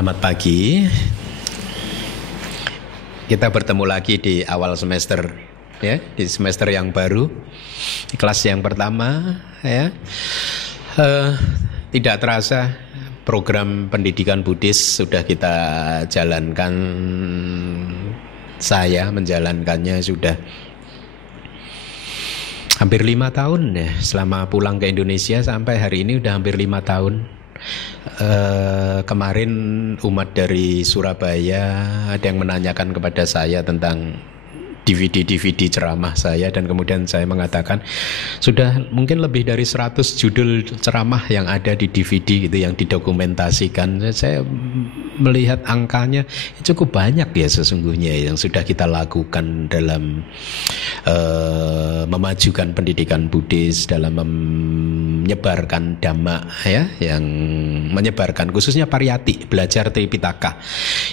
Selamat pagi. Kita bertemu lagi di awal semester, ya, di semester yang baru, di kelas yang pertama, ya. Tidak terasa program pendidikan Buddhis sudah kita jalankan. Saya menjalankannya sudah hampir 5 tahun ya. Selama pulang ke Indonesia sampai hari ini udah hampir 5 tahun. Kemarin umat dari Surabaya ada yang menanyakan kepada saya tentang DVD ceramah saya, dan kemudian saya mengatakan sudah mungkin lebih dari 100 judul ceramah yang ada di DVD gitu yang didokumentasikan. Saya melihat angkanya cukup banyak ya sesungguhnya yang sudah kita lakukan dalam memajukan pendidikan Buddhis, dalam menyebarkan dhamma, ya, yang menyebarkan khususnya pariyati, belajar Tripitaka.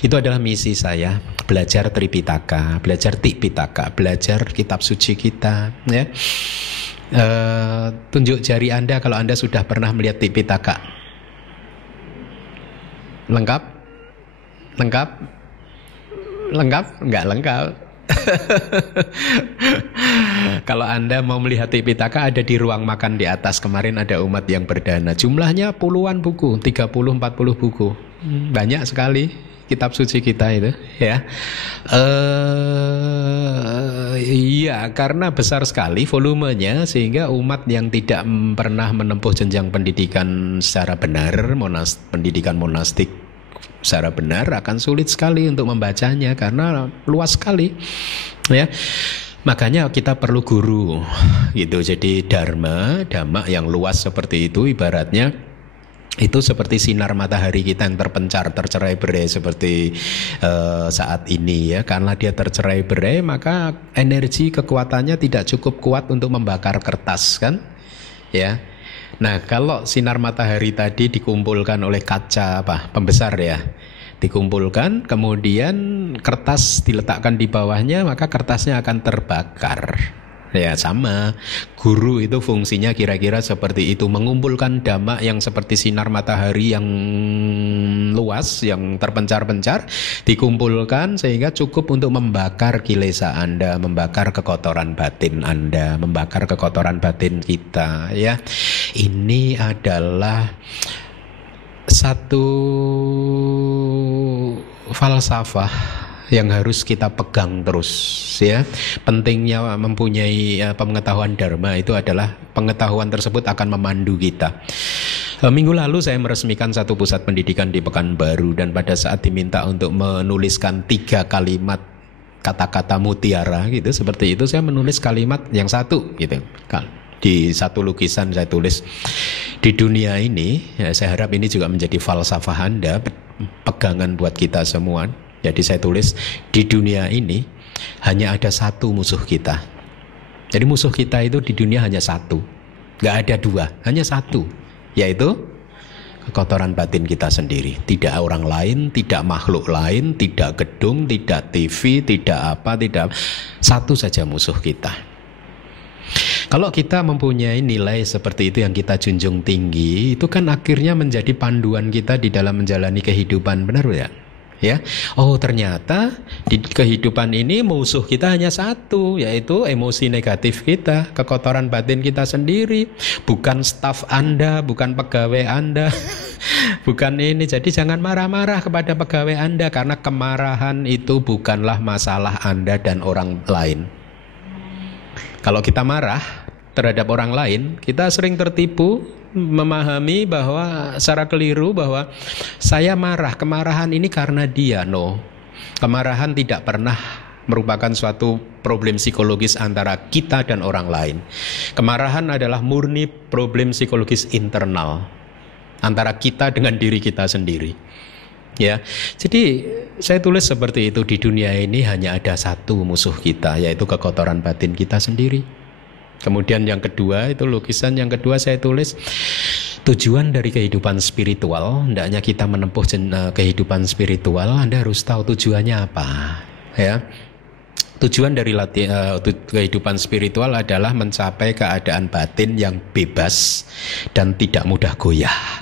Itu adalah misi saya, belajar Tripitaka, belajar Tipitaka, belajar kitab suci kita, ya. Tunjuk jari Anda kalau Anda sudah pernah melihat Tipitaka. Lengkap? Lengkap? Lengkap? Enggak lengkap. Kalau Anda mau melihat Tipitaka, ada di ruang makan di atas. Kemarin ada umat yang berdana. Jumlahnya puluhan buku, 30-40 buku. Banyak sekali kitab suci kita itu, ya. Iya, karena besar sekali volumenya sehingga umat yang tidak pernah menempuh jenjang pendidikan secara benar, pendidikan monastik secara benar, akan sulit sekali untuk membacanya karena luas sekali, ya. Makanya kita perlu guru gitu. Jadi dhamma yang luas seperti itu ibaratnya itu seperti sinar matahari kita yang terpencar, tercerai-berai seperti saat ini, ya. Karena dia tercerai-berai, maka energi kekuatannya tidak cukup kuat untuk membakar kertas, kan, ya. Nah, kalau sinar matahari tadi dikumpulkan oleh kaca pembesar, ya, dikumpulkan, kemudian kertas diletakkan di bawahnya, maka kertasnya akan terbakar. Ya, sama. Guru itu fungsinya kira-kira seperti itu, mengumpulkan dhamma yang seperti sinar matahari yang luas, yang terpencar-pencar, dikumpulkan sehingga cukup untuk membakar kilesa Anda, membakar kekotoran batin Anda, membakar kekotoran batin kita, ya. Ini adalah satu falsafah yang harus kita pegang terus, ya. Pentingnya mempunyai pengetahuan dharma itu adalah pengetahuan tersebut akan memandu kita. Minggu lalu saya meresmikan satu pusat pendidikan di Pekanbaru, dan pada saat diminta untuk menuliskan 3 kalimat kata-kata mutiara gitu, seperti itu, saya menulis kalimat yang satu gitu. Di satu lukisan saya tulis, di dunia ini, ya, saya harap ini juga menjadi falsafah Anda, pegangan buat kita semua. Jadi saya tulis, di dunia ini hanya ada satu musuh kita. Jadi musuh kita itu di dunia hanya satu, gak ada dua, hanya satu, yaitu kekotoran batin kita sendiri. Tidak orang lain, tidak makhluk lain, tidak gedung, tidak TV, tidak apa, tidak, satu saja musuh kita. Kalau kita mempunyai nilai seperti itu yang kita junjung tinggi, itu kan akhirnya menjadi panduan kita di dalam menjalani kehidupan, benar ya? Ya, oh ternyata di kehidupan ini musuh kita hanya satu, yaitu emosi negatif kita, kekotoran batin kita sendiri, bukan staf Anda, bukan pegawai Anda, bukan ini. Jadi jangan marah-marah kepada pegawai Anda, karena kemarahan itu bukanlah masalah Anda dan orang lain. Kalau kita marah terhadap orang lain, kita sering tertipu memahami bahwa secara keliru bahwa saya marah, kemarahan ini karena dia. No, kemarahan tidak pernah merupakan suatu problem psikologis antara kita dan orang lain. Kemarahan adalah murni problem psikologis internal antara kita dengan diri kita sendiri, ya. Jadi saya tulis seperti itu, di dunia ini hanya ada satu musuh kita, yaitu kekotoran batin kita sendiri. Kemudian yang kedua, itu lukisan yang kedua saya tulis, tujuan dari kehidupan spiritual. Hendaknya kita menempuh kehidupan spiritual, Anda harus tahu tujuannya apa, ya. Tujuan dari kehidupan spiritual adalah mencapai keadaan batin yang bebas dan tidak mudah goyah.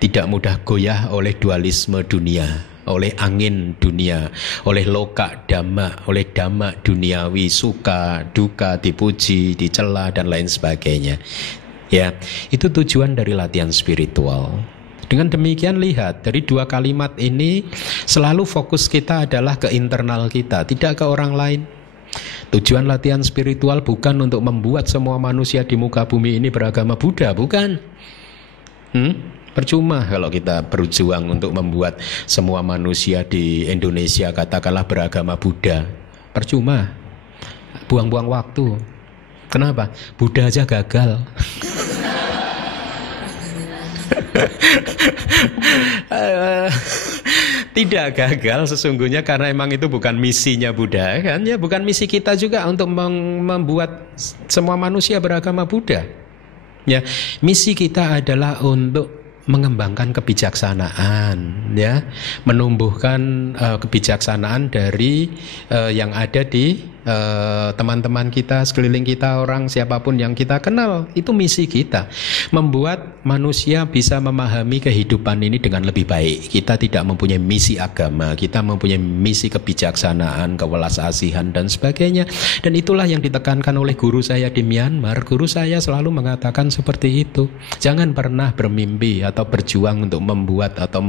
tidak mudah goyah oleh dualisme dunia, oleh angin dunia, oleh loka dhamma, oleh dhamma duniawi, suka, duka, dipuji, dicela dan lain sebagainya. Ya, itu tujuan dari latihan spiritual. Dengan demikian lihat, dari dua kalimat ini selalu fokus kita adalah ke internal kita, tidak ke orang lain. Tujuan latihan spiritual bukan untuk membuat semua manusia di muka bumi ini beragama Buddha, bukan. Percuma kalau kita berjuang untuk membuat semua manusia di Indonesia katakanlah beragama Buddha. Percuma, buang-buang waktu. Kenapa? Buddha aja gagal. Tidak gagal sesungguhnya karena emang itu bukan misinya Buddha, kan? Ya, bukan misi kita juga untuk membuat semua manusia beragama Buddha. Ya, misi kita adalah untuk mengembangkan kebijaksanaan, ya, menumbuhkan kebijaksanaan dari yang ada di teman-teman kita, sekeliling kita, orang siapapun yang kita kenal. Itu misi kita, membuat manusia bisa memahami kehidupan ini dengan lebih baik. Kita tidak mempunyai misi agama, kita mempunyai misi kebijaksanaan, kewelas asihan dan sebagainya. Dan itulah yang ditekankan oleh guru saya di Myanmar. Guru saya selalu mengatakan seperti itu. Jangan pernah bermimpi atau berjuang untuk membuat atau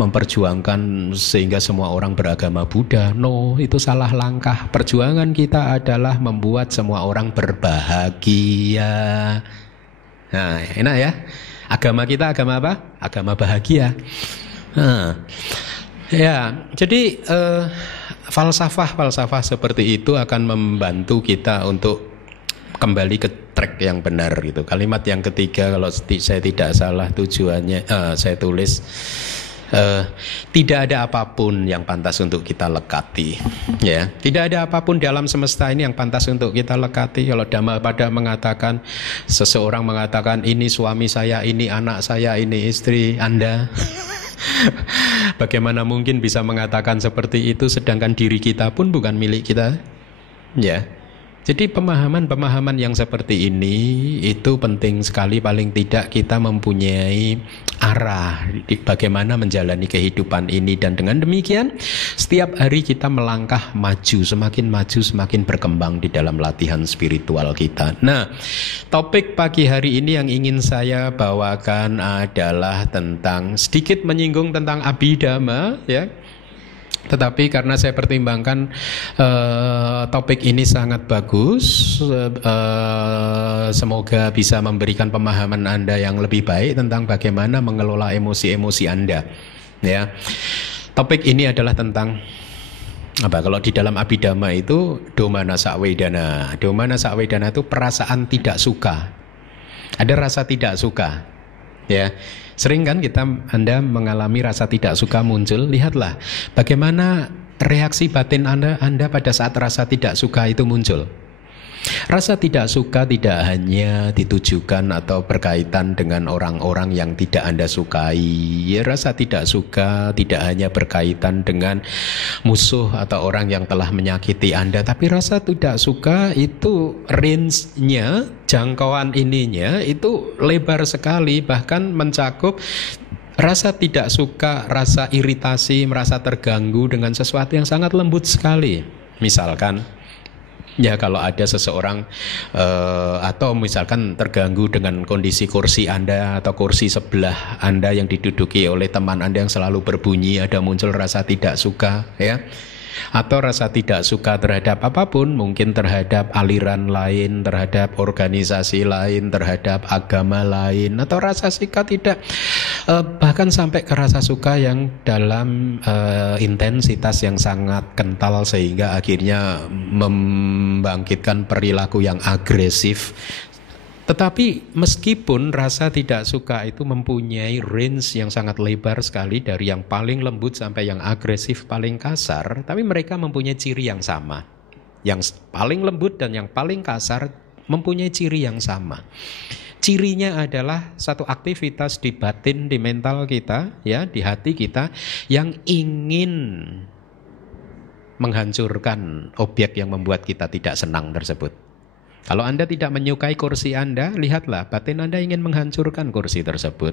memperjuangkan sehingga semua orang beragama Buddha. No, itu salah langkah. Perjuangan kita adalah membuat semua orang berbahagia. Nah, enak ya. Agama kita agama apa? Agama bahagia. Nah, ya, jadi falsafah seperti itu akan membantu kita untuk kembali ke track yang benar gitu. Kalimat yang ketiga kalau saya tidak salah tujuannya saya tulis tidak ada apapun yang pantas untuk kita lekati, ya. Tidak ada apapun dalam semesta ini yang pantas untuk kita lekati. Kalau Dhammapada mengatakan, seseorang mengatakan ini suami saya, ini anak saya, ini istri Anda. Bagaimana mungkin bisa mengatakan seperti itu sedangkan diri kita pun bukan milik kita, ya. Jadi pemahaman-pemahaman yang seperti ini itu penting sekali. Paling tidak kita mempunyai arah bagaimana menjalani kehidupan ini. Dan dengan demikian setiap hari kita melangkah maju, semakin berkembang di dalam latihan spiritual kita. Nah, topik pagi hari ini yang ingin saya bawakan adalah tentang, sedikit menyinggung tentang Abhidhamma, ya. Tetapi karena saya pertimbangkan topik ini sangat bagus, semoga bisa memberikan pemahaman Anda yang lebih baik tentang bagaimana mengelola emosi-emosi Anda. Ya, topik ini adalah tentang apa? Kalau di dalam Abhidhamma itu domana sawedana. Domana sawedana itu perasaan tidak suka. Ada rasa tidak suka, ya. Sering kan Anda mengalami rasa tidak suka muncul. Lihatlah bagaimana reaksi batin Anda pada saat rasa tidak suka itu muncul. Rasa tidak suka tidak hanya ditujukan atau berkaitan dengan orang-orang yang tidak Anda sukai. Rasa tidak suka tidak hanya berkaitan dengan musuh atau orang yang telah menyakiti Anda. Tapi rasa tidak suka itu range-nya, jangkauan ininya itu lebar sekali. Bahkan mencakup rasa tidak suka, rasa iritasi, merasa terganggu dengan sesuatu yang sangat lembut sekali. Misalkan, ya, kalau ada seseorang atau misalkan terganggu dengan kondisi kursi Anda atau kursi sebelah Anda yang diduduki oleh teman Anda yang selalu berbunyi, ada muncul rasa tidak suka, ya. Atau rasa tidak suka terhadap apapun, mungkin terhadap aliran lain, terhadap organisasi lain, terhadap agama lain, atau rasa suka tidak, bahkan sampai ke rasa suka yang dalam intensitas yang sangat kental sehingga akhirnya membangkitkan perilaku yang agresif. Tetapi meskipun rasa tidak suka itu mempunyai range yang sangat lebar sekali, dari yang paling lembut sampai yang agresif paling kasar, tapi mereka mempunyai ciri yang sama. Yang paling lembut dan yang paling kasar mempunyai ciri yang sama. Cirinya adalah satu aktivitas di batin, di mental kita, ya, di hati kita yang ingin menghancurkan objek yang membuat kita tidak senang tersebut. Kalau Anda tidak menyukai kursi Anda, lihatlah batin Anda ingin menghancurkan kursi tersebut.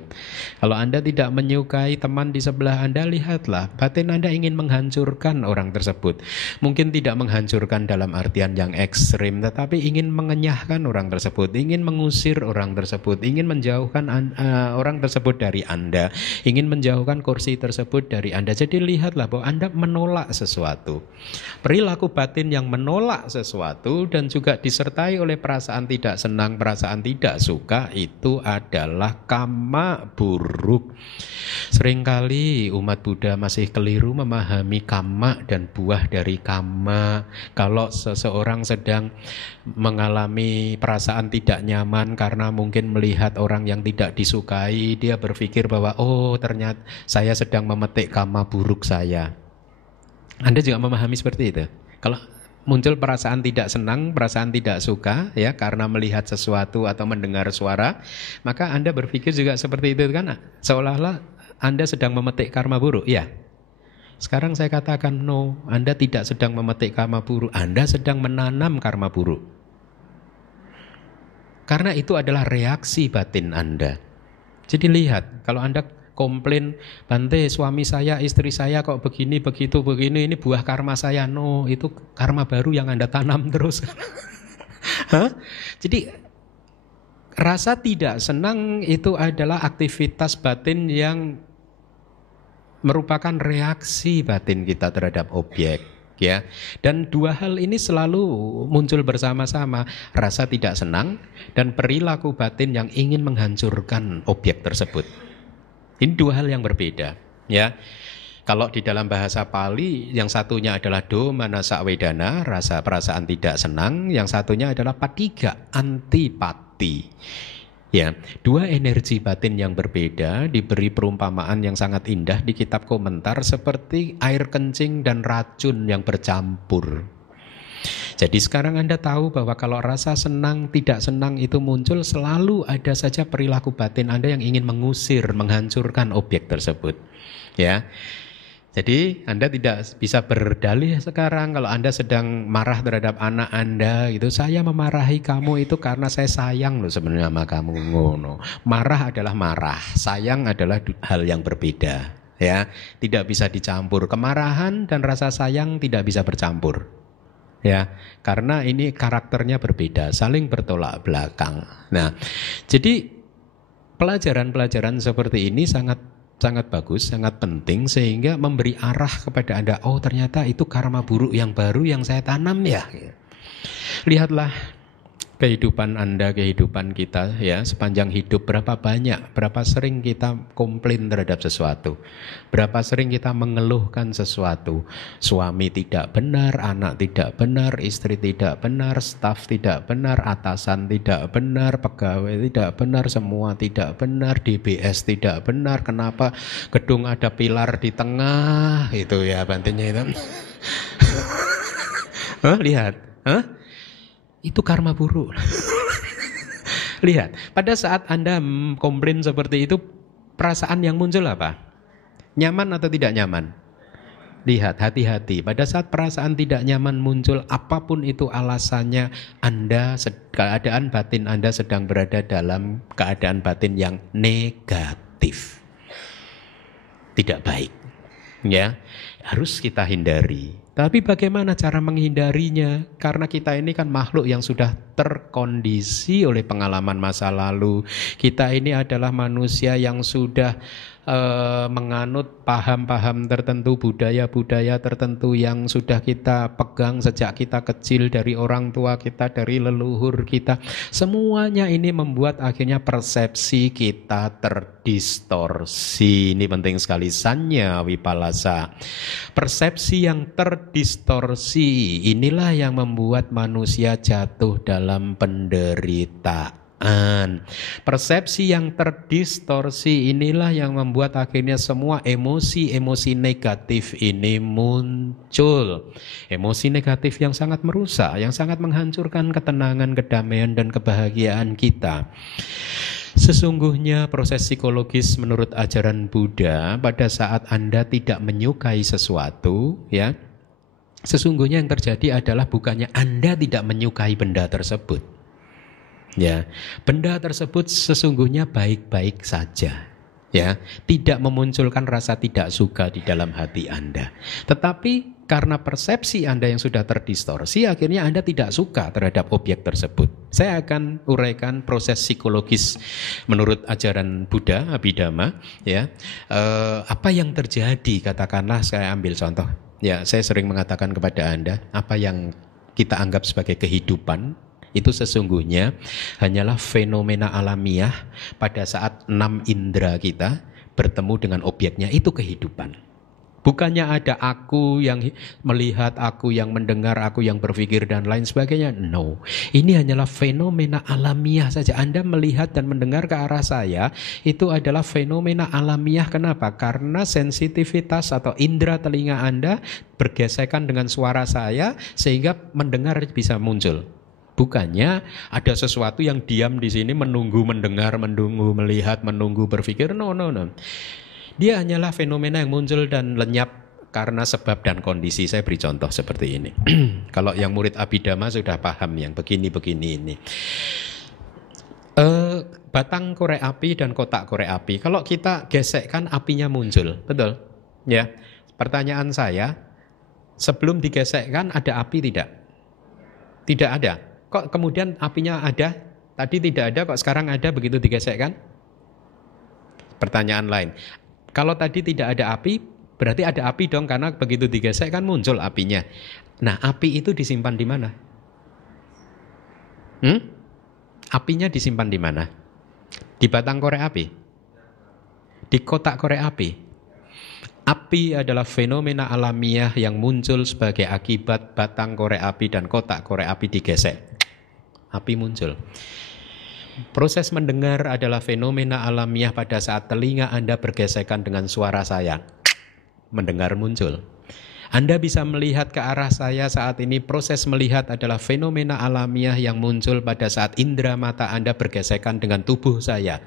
Kalau Anda tidak menyukai teman di sebelah Anda, lihatlah batin Anda ingin menghancurkan orang tersebut. Mungkin tidak menghancurkan dalam artian yang ekstrim, tetapi ingin mengenyahkan orang tersebut, ingin mengusir orang tersebut, ingin menjauhkan orang tersebut dari Anda, ingin menjauhkan kursi tersebut dari Anda. Jadi lihatlah bahwa Anda menolak sesuatu. Perilaku batin yang menolak sesuatu dan juga disertai oleh perasaan tidak senang, perasaan tidak suka, itu adalah kama buruk. Seringkali umat Buddha masih keliru memahami kama dan buah dari kama. Kalau seseorang sedang mengalami perasaan tidak nyaman karena mungkin melihat orang yang tidak disukai, dia berpikir bahwa oh ternyata saya sedang memetik kama buruk saya. Anda juga memahami seperti itu? Kalau muncul perasaan tidak senang, perasaan tidak suka ya karena melihat sesuatu atau mendengar suara, maka Anda berpikir juga seperti itu kan? Seolah-olah Anda sedang memetik karma buruk, ya. Sekarang saya katakan no, Anda tidak sedang memetik karma buruk, Anda sedang menanam karma buruk. Karena itu adalah reaksi batin Anda. Jadi lihat, kalau Anda komplain, Bante suami saya, istri saya kok begini, begitu, begini, ini buah karma saya. No, itu karma baru yang Anda tanam terus. Jadi rasa tidak senang itu adalah aktivitas batin yang merupakan reaksi batin kita terhadap objek. Ya, dan dua hal ini selalu muncul bersama-sama, rasa tidak senang dan perilaku batin yang ingin menghancurkan objek tersebut. Ini dua hal yang berbeda, ya. Kalau di dalam bahasa Pali, yang satunya adalah do manasa wedana, rasa perasaan tidak senang, yang satunya adalah patiga, antipati. Ya, dua energi batin yang berbeda diberi perumpamaan yang sangat indah di kitab komentar seperti air kencing dan racun yang bercampur. Jadi sekarang Anda tahu bahwa kalau rasa senang, tidak senang itu muncul, selalu ada saja perilaku batin Anda yang ingin mengusir, menghancurkan objek tersebut. Ya. Jadi Anda tidak bisa berdalih sekarang kalau Anda sedang marah terhadap anak Anda gitu, saya memarahi kamu itu karena saya sayang loh sebenarnya sama kamu. Ngono. Marah adalah marah, sayang adalah hal yang berbeda. Ya, tidak bisa dicampur. Kemarahan dan rasa sayang tidak bisa bercampur. Ya, karena ini karakternya berbeda, saling bertolak belakang. Nah, jadi pelajaran-pelajaran seperti ini sangat bagus, sangat penting sehingga memberi arah kepada Anda. Oh, ternyata itu karma buruk yang baru yang saya tanam ya. Lihatlah kehidupan Anda, kehidupan kita ya, sepanjang hidup berapa banyak, berapa sering kita komplain terhadap sesuatu. Berapa sering kita mengeluhkan sesuatu. Suami tidak benar, anak tidak benar, istri tidak benar, staf tidak benar, atasan tidak benar, pegawai tidak benar, semua tidak benar, DBS tidak benar. Kenapa gedung ada pilar di tengah? Itu ya bantinya itu. Lihat, itu karma buruk. Lihat, pada saat Anda komplain seperti itu, perasaan yang muncul apa? Nyaman atau tidak nyaman? Lihat, hati-hati. Pada saat perasaan tidak nyaman muncul, apapun itu alasannya, keadaan batin Anda sedang berada dalam keadaan batin yang negatif. Tidak baik. Ya, harus kita hindari. Tapi bagaimana cara menghindarinya? Karena kita ini kan makhluk yang sudah terkondisi oleh pengalaman masa lalu. Kita ini adalah manusia yang sudah menganut paham-paham tertentu, budaya-budaya tertentu yang sudah kita pegang sejak kita kecil, dari orang tua kita, dari leluhur kita. Semuanya ini membuat akhirnya persepsi kita terdistorsi. Ini penting sekali, sanya wipalasa. Persepsi yang terdistorsi inilah yang membuat manusia jatuh dalam penderitaan. Persepsi yang terdistorsi inilah yang membuat akhirnya semua emosi-emosi negatif ini muncul. Emosi negatif yang sangat merusak, yang sangat menghancurkan ketenangan, kedamaian, dan kebahagiaan kita. Sesungguhnya proses psikologis menurut ajaran Buddha, pada saat Anda tidak menyukai sesuatu, ya, sesungguhnya yang terjadi adalah bukannya Anda tidak menyukai benda tersebut. Ya, benda tersebut sesungguhnya baik-baik saja. Ya, tidak memunculkan rasa tidak suka di dalam hati Anda. Tetapi karena persepsi Anda yang sudah terdistorsi, akhirnya Anda tidak suka terhadap objek tersebut. Saya akan uraikan proses psikologis menurut ajaran Buddha, Abhidhamma. Ya, apa yang terjadi? Katakanlah saya ambil contoh. Ya, saya sering mengatakan kepada Anda, apa yang kita anggap sebagai kehidupan itu sesungguhnya hanyalah fenomena alamiah pada saat 6 indera kita bertemu dengan objeknya, itu kehidupan. Bukannya ada aku yang melihat, aku yang mendengar, aku yang berpikir dan lain sebagainya. No, ini hanyalah fenomena alamiah saja. Anda melihat dan mendengar ke arah saya, itu adalah fenomena alamiah. Kenapa? Karena sensitivitas atau indera telinga Anda bergesekan dengan suara saya sehingga mendengar bisa muncul. Bukannya ada sesuatu yang diam di sini menunggu mendengar, menunggu melihat, menunggu berpikir. No. Dia hanyalah fenomena yang muncul dan lenyap karena sebab dan kondisi. Saya beri contoh seperti ini. Kalau yang murid Abhidhamma sudah paham yang begini-begini ini. Batang korek api dan kotak korek api. Kalau kita gesekkan apinya muncul, betul? Ya. Pertanyaan saya, sebelum digesekkan ada api tidak? Tidak ada. Kok kemudian apinya ada? Tadi tidak ada, kok sekarang ada begitu digesekkan? Pertanyaan lain. Kalau tadi tidak ada api, berarti ada api dong, karena begitu digesekkan muncul apinya. Nah, api itu disimpan di mana? Apinya disimpan di mana? Di batang korek api? Di kotak korek api? Api adalah fenomena alamiah yang muncul sebagai akibat batang korek api dan kotak korek api digesek. Api muncul. Proses mendengar adalah fenomena alamiah pada saat telinga Anda bergesekan dengan suara saya. Mendengar muncul. Anda bisa melihat ke arah saya saat ini. Proses melihat adalah fenomena alamiah yang muncul pada saat indera mata Anda bergesekan dengan tubuh saya.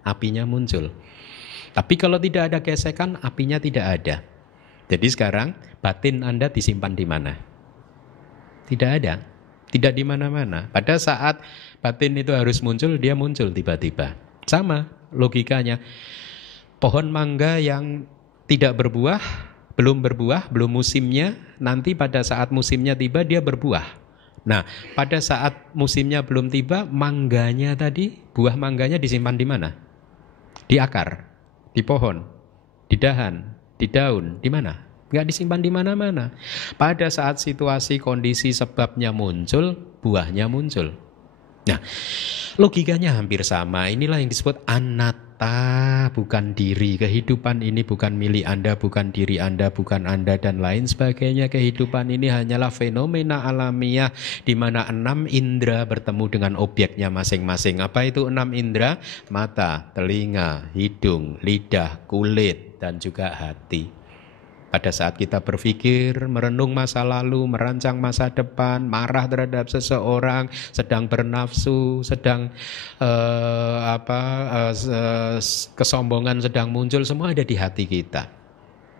Apinya muncul. Tapi kalau tidak ada gesekan, apinya tidak ada. Jadi sekarang batin Anda disimpan di mana? Tidak ada. Tidak di mana-mana. Pada saat batin itu harus muncul, dia muncul tiba-tiba. Sama logikanya. Pohon mangga yang tidak berbuah, belum musimnya, nanti pada saat musimnya tiba dia berbuah. Nah, pada saat musimnya belum tiba, mangganya tadi, buah mangganya disimpan di mana? Di akar. Di pohon, di dahan, di daun, di mana? Enggak disimpan di mana-mana. Pada saat situasi, kondisi, sebabnya muncul, buahnya muncul. Nah, logikanya hampir sama. Inilah yang disebut anatta, bukan diri. Kehidupan ini bukan milik Anda, bukan diri Anda, bukan Anda, dan lain sebagainya. Kehidupan ini hanyalah fenomena alamiah di mana 6 indera bertemu dengan objeknya masing-masing. Apa itu 6 indera? Mata, telinga, hidung, lidah, kulit, dan juga hati. Pada saat kita berpikir, merenung masa lalu, merancang masa depan, marah terhadap seseorang, sedang bernafsu, sedang kesombongan sedang muncul, semua ada di hati kita.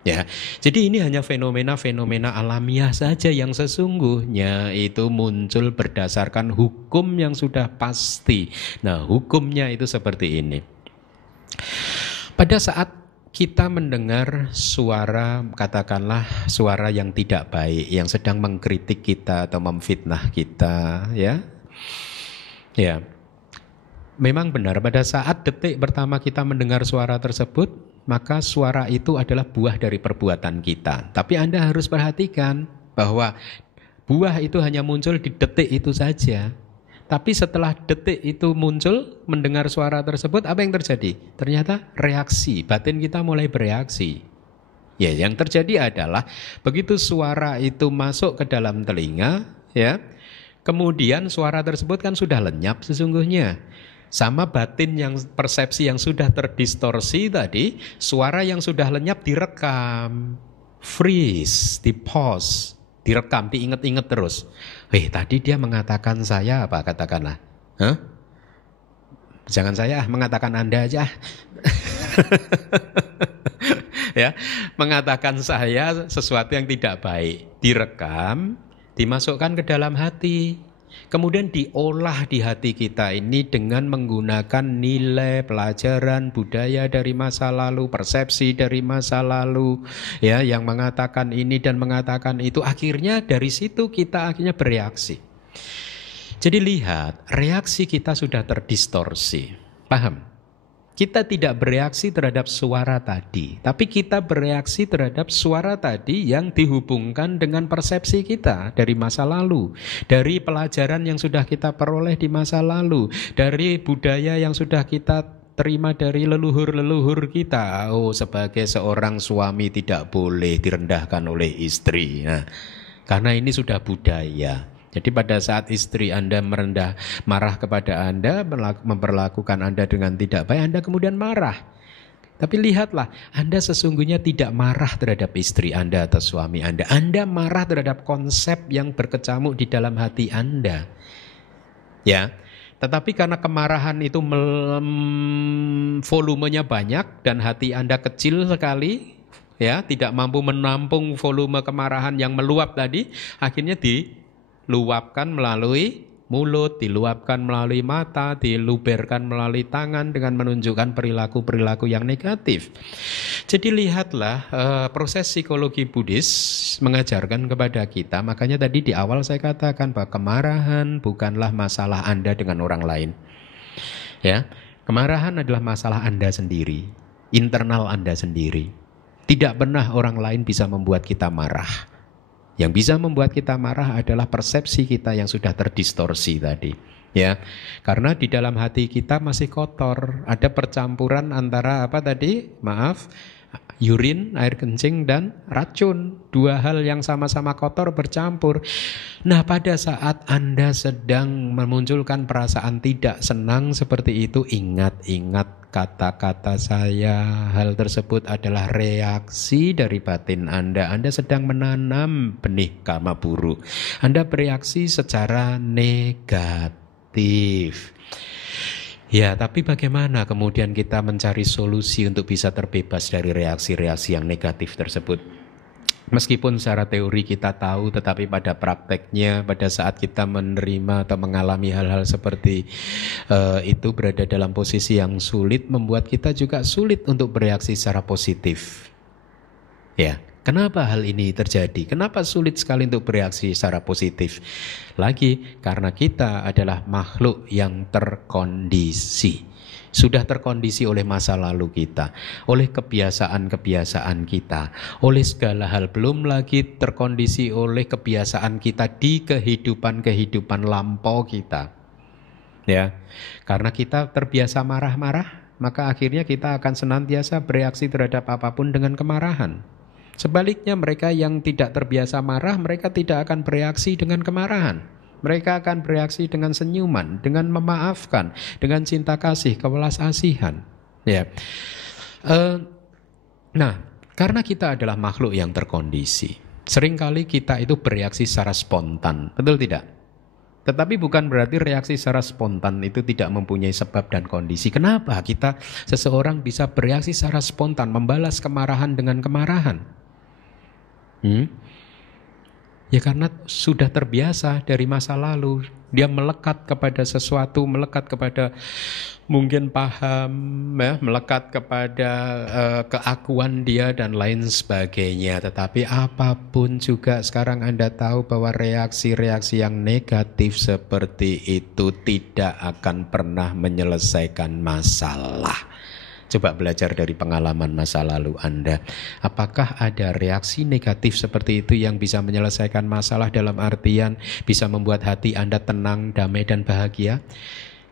Ya, jadi ini hanya fenomena-fenomena alamiah saja yang sesungguhnya itu muncul berdasarkan hukum yang sudah pasti. Nah, hukumnya itu seperti ini. Pada saat kita mendengar suara, katakanlah suara yang tidak baik, yang sedang mengkritik kita atau memfitnah kita, ya. Ya. Memang benar pada saat detik pertama kita mendengar suara tersebut, maka suara itu adalah buah dari perbuatan kita. Tapi Anda harus perhatikan bahwa buah itu hanya muncul di detik itu saja. Tapi setelah detik itu muncul, mendengar suara tersebut, apa yang terjadi? Ternyata reaksi, batin kita mulai bereaksi. Ya, yang terjadi adalah begitu suara itu masuk ke dalam telinga, ya, kemudian suara tersebut kan sudah lenyap sesungguhnya. Sama batin yang persepsi yang sudah terdistorsi tadi, suara yang sudah lenyap direkam, freeze, di pause, direkam, diingat-ingat terus. Tadi dia mengatakan saya apa, katakanlah. Jangan saya, mengatakan Anda aja. Ya, mengatakan saya sesuatu yang tidak baik, direkam, dimasukkan ke dalam hati. kemudian diolah di hati kita ini dengan menggunakan nilai, pelajaran, budaya dari masa lalu, persepsi dari masa lalu, ya, yang mengatakan ini dan mengatakan itu. Akhirnya dari situ kita akhirnya bereaksi. Jadi lihat, reaksi kita sudah terdistorsi. Paham? Kita tidak bereaksi terhadap suara tadi, tapi kita bereaksi terhadap suara tadi yang dihubungkan dengan persepsi kita dari masa lalu, dari pelajaran yang sudah kita peroleh di masa lalu, dari budaya yang sudah kita terima dari leluhur-leluhur kita. Oh, sebagai seorang suami tidak boleh direndahkan oleh istri. Nah, karena ini sudah budaya. Jadi pada saat istri Anda marah kepada Anda, memperlakukan Anda dengan tidak baik, Anda kemudian marah. Tapi lihatlah, Anda sesungguhnya tidak marah terhadap istri Anda atau suami Anda. Anda marah terhadap konsep yang berkecamuk di dalam hati Anda. Ya, tetapi karena kemarahan itu volumenya banyak dan hati Anda kecil sekali, ya, tidak mampu menampung volume kemarahan yang meluap tadi, akhirnya diluapkan melalui mulut, diluapkan melalui mata, diluberkan melalui tangan dengan menunjukkan perilaku-perilaku yang negatif. Jadi lihatlah, proses psikologi Buddhis mengajarkan kepada kita, makanya tadi di awal saya katakan bahwa kemarahan bukanlah masalah Anda dengan orang lain. Ya, kemarahan adalah masalah Anda sendiri, internal Anda sendiri. Tidak pernah orang lain bisa membuat kita marah. Yang bisa membuat kita marah adalah persepsi kita yang sudah terdistorsi tadi. Ya, karena di dalam hati kita masih kotor, ada percampuran antara apa tadi? Maaf, urin, air kencing dan racun. Dua hal yang sama-sama kotor bercampur. Nah, pada saat Anda sedang memunculkan perasaan tidak senang seperti itu, ingat-ingat kata-kata saya. Hal tersebut adalah reaksi dari batin Anda. Anda sedang menanam benih karma buruk. Anda bereaksi secara negatif. Ya, tapi bagaimana kemudian kita mencari solusi untuk bisa terbebas dari reaksi-reaksi yang negatif tersebut? Meskipun secara teori kita tahu, tetapi pada prakteknya, pada saat kita menerima atau mengalami hal-hal seperti itu, berada dalam posisi yang sulit, membuat kita juga sulit untuk bereaksi secara positif. Ya, kenapa hal ini terjadi? Kenapa sulit sekali untuk bereaksi secara positif? Lagi, karena kita adalah makhluk yang terkondisi. Sudah terkondisi oleh masa lalu kita, oleh kebiasaan-kebiasaan kita, oleh segala hal, belum lagi terkondisi oleh kebiasaan kita di kehidupan-kehidupan lampau kita. Ya, karena kita terbiasa marah-marah, maka akhirnya kita akan senantiasa bereaksi terhadap apapun dengan kemarahan. Sebaliknya, mereka yang tidak terbiasa marah, mereka tidak akan bereaksi dengan kemarahan. Mereka akan bereaksi dengan senyuman, dengan memaafkan, dengan cinta kasih, kewelas asihan. Ya. Nah, karena kita adalah makhluk yang terkondisi, seringkali kita itu bereaksi secara spontan, betul tidak? Tetapi bukan berarti reaksi secara spontan itu tidak mempunyai sebab dan kondisi. Kenapa seseorang bisa bereaksi secara spontan, membalas kemarahan dengan kemarahan? Ya karena sudah terbiasa dari masa lalu. Dia melekat kepada sesuatu, melekat kepada mungkin paham, ya, melekat kepada keakuan dia dan lain sebagainya. Tetapi apapun juga sekarang Anda tahu bahwa reaksi-reaksi yang negatif seperti itu tidak akan pernah menyelesaikan masalah. Coba belajar dari pengalaman masa lalu Anda. Apakah ada reaksi negatif seperti itu yang bisa menyelesaikan masalah dalam artian bisa membuat hati Anda tenang, damai dan bahagia?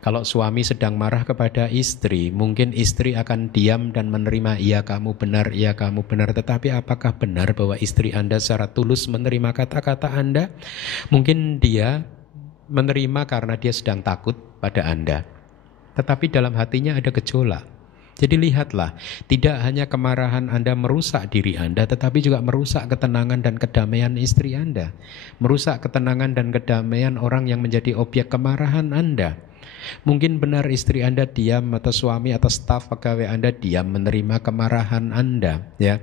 Kalau suami sedang marah kepada istri, mungkin istri akan diam dan menerima, iya kamu benar, iya kamu benar. Tetapi apakah benar bahwa istri Anda secara tulus menerima kata-kata Anda? Mungkin dia menerima karena dia sedang takut pada Anda. Tetapi dalam hatinya ada gejolak. Jadi lihatlah, tidak hanya kemarahan Anda merusak diri Anda, tetapi juga merusak ketenangan dan kedamaian istri Anda. Merusak ketenangan dan kedamaian orang yang menjadi objek kemarahan Anda. Mungkin benar istri Anda diam, atau suami atau staf pegawai Anda diam menerima kemarahan Anda, ya.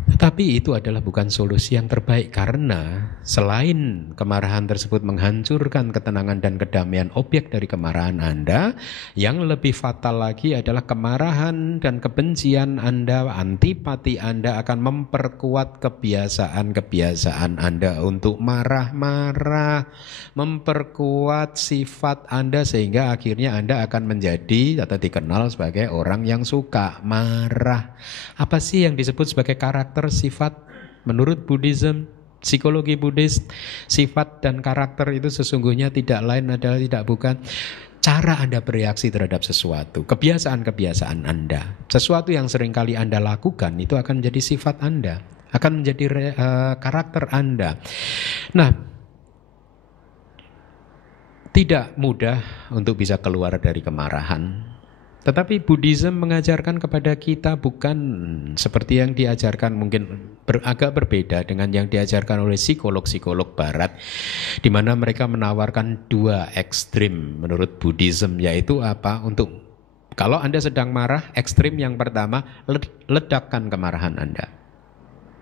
Tetapi itu adalah bukan solusi yang terbaik, karena selain kemarahan tersebut menghancurkan ketenangan dan kedamaian objek dari kemarahan Anda, yang lebih fatal lagi adalah kemarahan dan kebencian Anda, antipati Anda akan memperkuat kebiasaan-kebiasaan Anda untuk marah-marah, memperkuat sifat Anda, sehingga akhirnya Anda akan menjadi atau dikenal sebagai orang yang suka marah. Apa sih yang disebut sebagai karakter sifat? Menurut Buddhism, psikologi Buddhis, sifat dan karakter itu sesungguhnya tidak lain adalah tidak bukan cara Anda bereaksi terhadap sesuatu, kebiasaan-kebiasaan Anda. Sesuatu yang seringkali Anda lakukan itu akan menjadi sifat Anda, akan menjadi karakter Anda. Nah, tidak mudah untuk bisa keluar dari kemarahan. Tetapi Buddhism mengajarkan kepada kita bukan seperti yang diajarkan, mungkin agak berbeda dengan yang diajarkan oleh psikolog-psikolog barat, di mana mereka menawarkan dua ekstrim menurut Buddhism, yaitu apa? Untuk kalau Anda sedang marah, ekstrim yang pertama, ledakkan kemarahan Anda.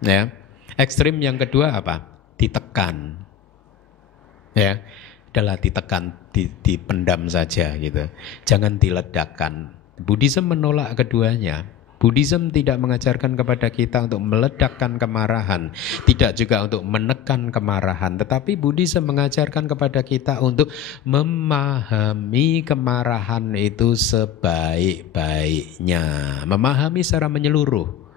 Ya. Ekstrim yang kedua apa? Ditekan. Ya. Adalah ditekan, dipendam saja gitu. Jangan diledakkan. Buddhism menolak keduanya. Buddhism tidak mengajarkan kepada kita untuk meledakkan kemarahan, tidak juga untuk menekan kemarahan, tetapi Buddhism mengajarkan kepada kita untuk memahami kemarahan itu sebaik-baiknya, memahami secara menyeluruh.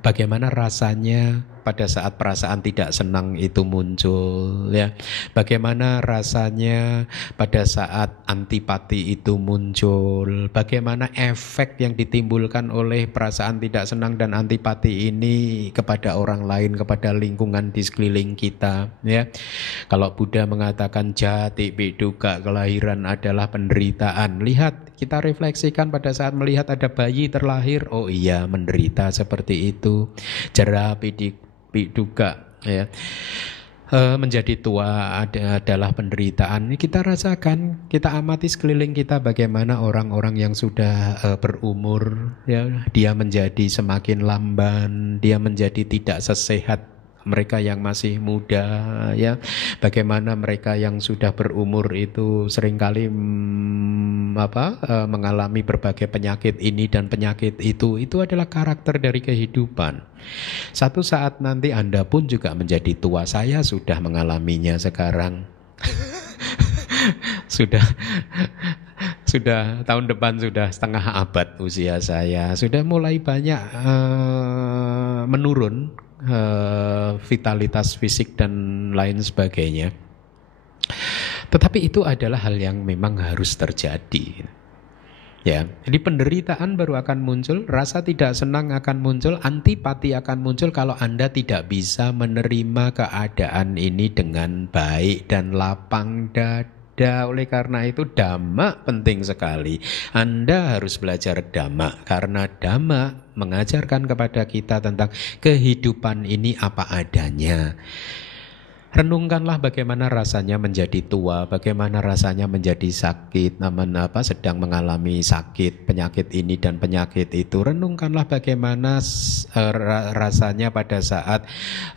Bagaimana rasanya pada saat perasaan tidak senang itu muncul, ya. Bagaimana rasanya pada saat antipati itu muncul. Bagaimana efek yang ditimbulkan oleh perasaan tidak senang dan antipati ini kepada orang lain, kepada lingkungan di sekeliling kita, ya. Kalau Buddha mengatakan jati biduka, kelahiran adalah penderitaan. Lihat, kita refleksikan pada saat melihat ada bayi terlahir, oh iya menderita seperti itu. Jara biduka, ya. Menjadi tua adalah penderitaan. Kita rasakan, kita amati sekeliling kita bagaimana orang-orang yang sudah berumur, ya, dia menjadi semakin lamban, dia menjadi tidak sesehat mereka yang masih muda, ya. Bagaimana mereka yang sudah berumur itu seringkali mengalami berbagai penyakit ini dan penyakit itu adalah karakter dari kehidupan. Satu saat nanti Anda pun juga menjadi tua. Saya sudah mengalaminya sekarang. Sudah tahun depan sudah setengah abad usia saya. Sudah mulai banyak menurun vitalitas fisik dan lain sebagainya. Tetapi itu adalah hal yang memang harus terjadi. Ya, jadi penderitaan baru akan muncul, rasa tidak senang akan muncul, antipati akan muncul kalau Anda tidak bisa menerima keadaan ini dengan baik dan lapang dada. Oleh karena itu Dhamma penting sekali. Anda harus belajar Dhamma, karena Dhamma mengajarkan kepada kita tentang kehidupan ini apa adanya. Renungkanlah bagaimana rasanya menjadi tua, bagaimana rasanya menjadi sakit, sedang mengalami sakit, penyakit ini dan penyakit itu. Renungkanlah bagaimana rasanya pada saat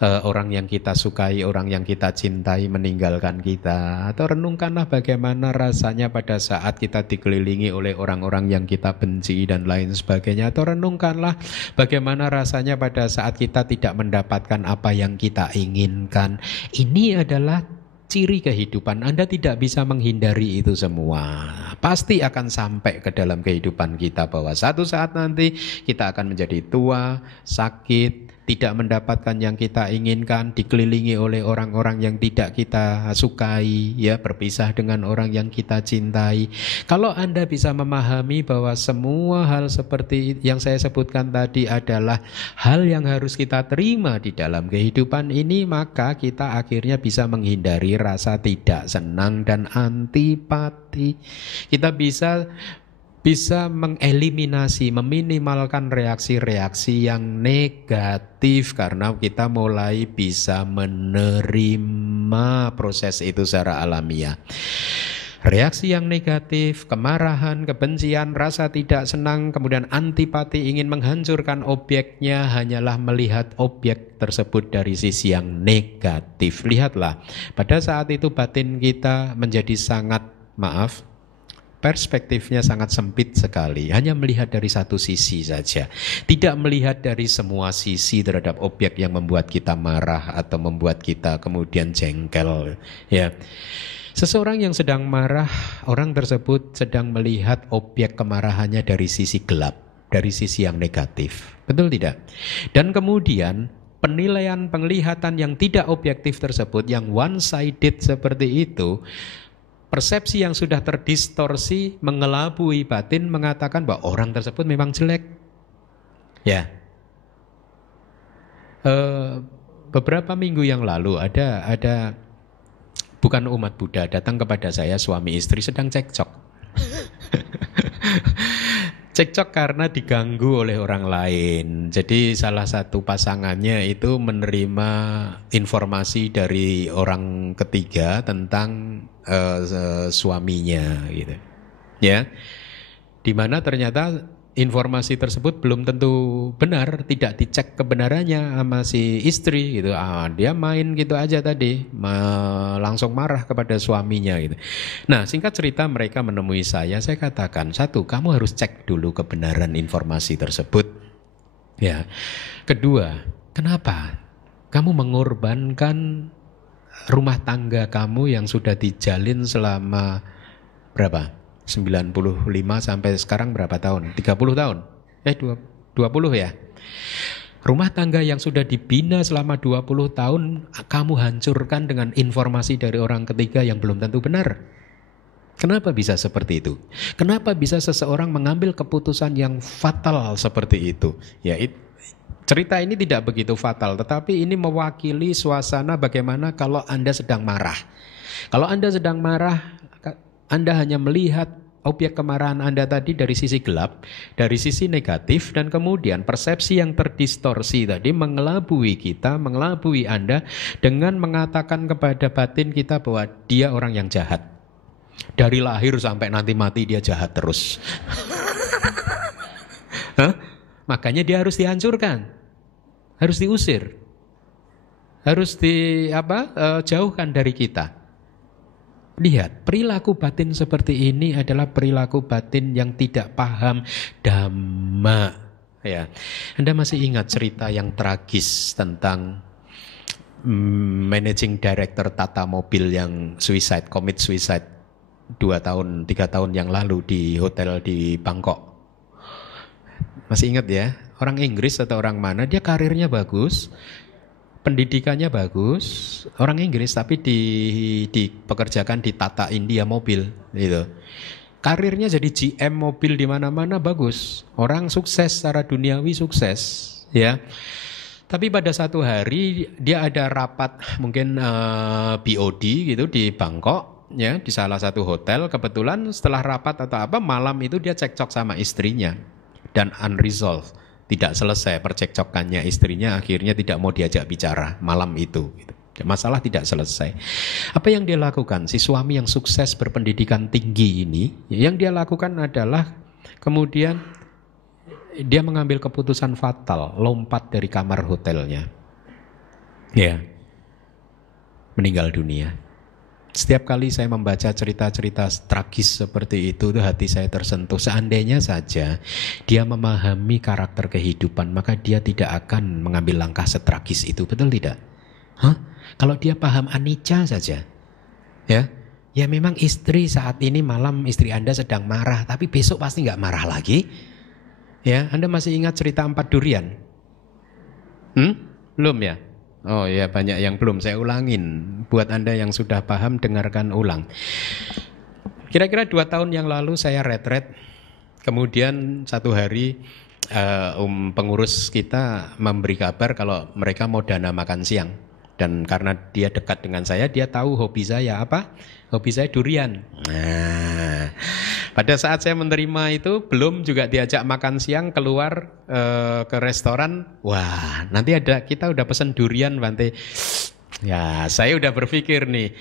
orang yang kita sukai, orang yang kita cintai meninggalkan kita. Atau renungkanlah bagaimana rasanya pada saat kita dikelilingi oleh orang-orang yang kita benci dan lain sebagainya. Atau renungkanlah bagaimana rasanya pada saat kita tidak mendapatkan apa yang kita inginkan. Ini adalah ciri kehidupan. Anda tidak bisa menghindari itu semua. Pasti akan sampai ke dalam kehidupan kita bahwa satu saat nanti kita akan menjadi tua, sakit, tidak mendapatkan yang kita inginkan, dikelilingi oleh orang-orang yang tidak kita sukai, ya, berpisah dengan orang yang kita cintai. Kalau Anda bisa memahami bahwa semua hal seperti yang saya sebutkan tadi adalah hal yang harus kita terima di dalam kehidupan ini, maka kita akhirnya bisa menghindari rasa tidak senang dan antipati. Kita bisa mengeliminasi, meminimalkan reaksi-reaksi yang negatif karena kita mulai bisa menerima proses itu secara alamiah. Reaksi yang negatif, kemarahan, kebencian, rasa tidak senang, kemudian antipati, ingin menghancurkan objeknya, hanyalah melihat objek tersebut dari sisi yang negatif. Lihatlah, pada saat itu batin kita menjadi sangat, perspektifnya sangat sempit sekali. Hanya melihat dari satu sisi saja. Tidak melihat dari semua sisi terhadap objek yang membuat kita marah atau membuat kita kemudian jengkel. Ya. Seseorang yang sedang marah, orang tersebut sedang melihat objek kemarahannya dari sisi gelap, dari sisi yang negatif. Betul tidak? Dan kemudian penglihatan yang tidak objektif tersebut, yang one-sided seperti itu, persepsi yang sudah terdistorsi, mengelabui batin, mengatakan bahwa orang tersebut memang jelek. Ya. Beberapa minggu yang lalu ada bukan umat Buddha datang kepada saya, suami istri sedang cekcok. Cekcok karena diganggu oleh orang lain. Jadi salah satu pasangannya itu menerima informasi dari orang ketiga tentang suaminya gitu. Ya. Di mana ternyata informasi tersebut belum tentu benar, tidak dicek kebenarannya sama si istri gitu. Dia main gitu aja tadi, langsung marah kepada suaminya gitu. Nah, singkat cerita mereka menemui saya katakan, satu, kamu harus cek dulu kebenaran informasi tersebut. Ya. Kedua, kenapa kamu mengorbankan rumah tangga kamu yang sudah dijalin selama berapa? 95 sampai sekarang berapa tahun? 30 tahun? 20 ya? Rumah tangga yang sudah dibina selama 20 tahun kamu hancurkan dengan informasi dari orang ketiga yang belum tentu benar. Kenapa bisa seperti itu? Kenapa bisa seseorang mengambil keputusan yang fatal seperti itu? Ya, cerita ini tidak begitu fatal, tetapi ini mewakili suasana bagaimana kalau Anda sedang marah. Kalau Anda sedang marah, Anda hanya melihat objek kemarahan Anda tadi dari sisi gelap, dari sisi negatif, dan kemudian persepsi yang terdistorsi tadi mengelabui kita, mengelabui Anda dengan mengatakan kepada batin kita bahwa dia orang yang jahat. Dari lahir sampai nanti mati dia jahat terus. Makanya dia harus dihancurkan, harus diusir, harus jauhkan dari kita. Lihat, perilaku batin seperti ini adalah perilaku batin yang tidak paham Dhamma. Ya, Anda masih ingat cerita yang tragis tentang managing director Tata Mobil yang commit suicide 2-3 tahun yang lalu di hotel di Bangkok. Masih ingat ya? Orang Inggris atau orang mana? Dia karirnya bagus, pendidikannya bagus, orang Inggris tapi dipekerjakan di Tata India Mobil gitu. Karirnya jadi GM mobil di mana-mana bagus. Orang sukses secara duniawi sukses, ya. Tapi pada satu hari dia ada rapat mungkin BOD gitu di Bangkok, ya, di salah satu hotel. Kebetulan setelah rapat atau apa malam itu dia cekcok sama istrinya dan unresolved. Tidak selesai percekcokannya istrinya, akhirnya tidak mau diajak bicara malam itu. Masalah tidak selesai. Apa yang dia lakukan? Si suami yang sukses berpendidikan tinggi ini, yang dia lakukan adalah kemudian dia mengambil keputusan fatal, lompat dari kamar hotelnya. Ya, meninggal dunia. Setiap kali saya membaca cerita-cerita tragis seperti itu hati saya tersentuh. Seandainya saja dia memahami karakter kehidupan, maka dia tidak akan mengambil langkah setragis itu, betul tidak? Kalau dia paham anicca saja, ya memang istri saat ini malam istri Anda sedang marah, tapi besok pasti nggak marah lagi. Ya, Anda masih ingat cerita 4 durian? Belum ya? Oh ya, banyak yang belum, saya ulangin. Buat Anda yang sudah paham, dengarkan ulang. Kira-kira 2 tahun yang lalu saya retret. Kemudian satu hari pengurus kita memberi kabar kalau mereka mau dana makan siang. Dan karena dia dekat dengan saya, dia tahu hobi saya apa? Hobi saya durian. Nah, pada saat saya menerima itu, belum juga diajak makan siang keluar ke restoran. Wah, nanti kita udah pesen durian, Bante. Ya, saya udah berpikir nih,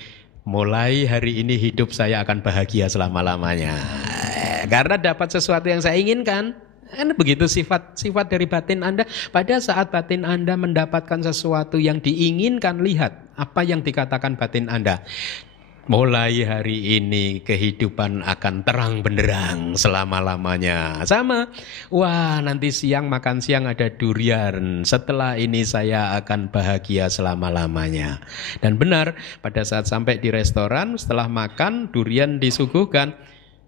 mulai hari ini hidup saya akan bahagia selama-lamanya. Karena dapat sesuatu yang saya inginkan. Kan begitu sifat dari batin Anda. Pada saat batin Anda mendapatkan sesuatu yang diinginkan, lihat apa yang dikatakan batin Anda. Mulai hari ini kehidupan akan terang benderang selama-lamanya. Sama. Wah, nanti siang makan siang ada durian. Setelah ini saya akan bahagia selama-lamanya. Dan benar, pada saat sampai di restoran, setelah makan durian disuguhkan,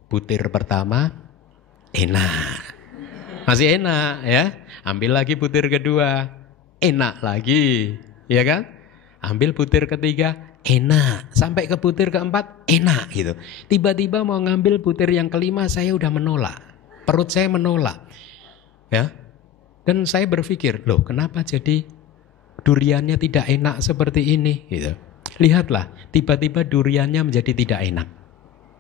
butir pertama enak. Masih enak ya. Ambil lagi butir kedua, enak lagi, ya kan? Ambil butir ketiga, enak. Sampai ke butir keempat, enak gitu. Tiba-tiba mau ngambil butir yang kelima, saya udah menolak. Perut saya menolak. Ya. Dan saya berpikir, loh kenapa jadi duriannya tidak enak seperti ini gitu. Lihatlah, tiba-tiba duriannya menjadi tidak enak.